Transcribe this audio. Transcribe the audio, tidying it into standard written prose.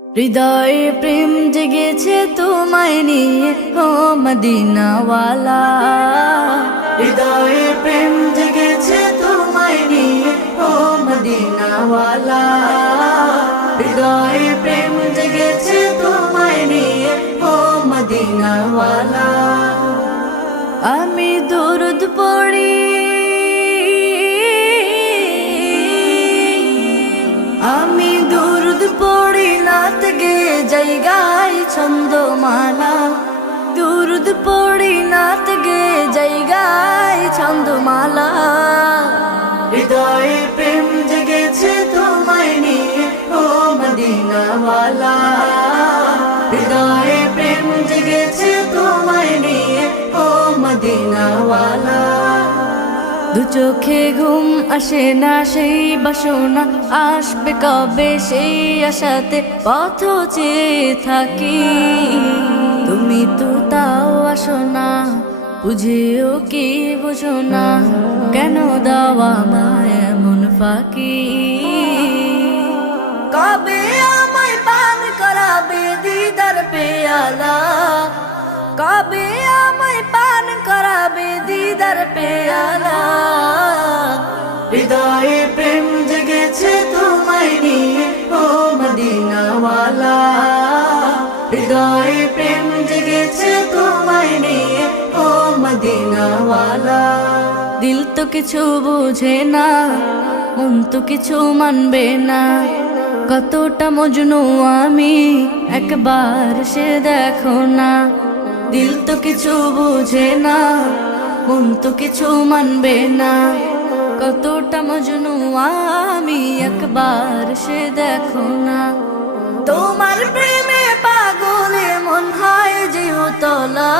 হৃদয়ে প্রেম জেগেছে তোমায় নিয়ে ও মদিনাওয়ালা। হৃদয়ে প্রেম জেগেছে তোমায় নিয়ে ও মদিনাওয়ালা। হৃদয়ে প্রেম জেগেছে তোমায় নিয়ে ও মদিনাওয়ালা। আমি দরুদ পড়ি, আমি দরুদ পড়ি, নাত গে জায়গায় ছন্দমালা। দরুদ পড়ি, নাত গে জায়গায় ছন্দমালা। হৃদয়ে প্রেম জেগেছে তোমায় নিয়ে ও মদিনাওয়ালা। হৃদয়ে প্রেম জেগেছে তোমায় নিয়ে ও মদিনাওয়ালা। দু চোখে ঘুম আসে না, সেই বাসনা আসবে কবে, সেই আশাতে পথ চেয়ে থাকি। তুমি তো তাও আসো না, বুঝেও কি বুঝো না, কেন দাওয়া মায় এমন ফাঁকি। কবে আমায় পান করাবে দিদার পেয়ালা, কবে আমায় পান করাবে দিদার পেয়ালা। হৃদয়ে প্রেম জেগেছে তোমায় নিয়ে ও মদিনাওয়ালা। হৃদয়ে প্রেম জেগেছে তোমায় নিয়ে ও মদিনাওয়ালা। দিল তো কিছু বুঝে না, মন তো কিছু মানবে না, কতটা মজনু আমি একবার সে দেখো না। দিল তো কিছু বুঝে না, মন তো কিছু মানবে না, কতটা মজনু আমি একবার সে দেখো না। তোমার প্রেমে পাগলে মন হয় যে উতলা,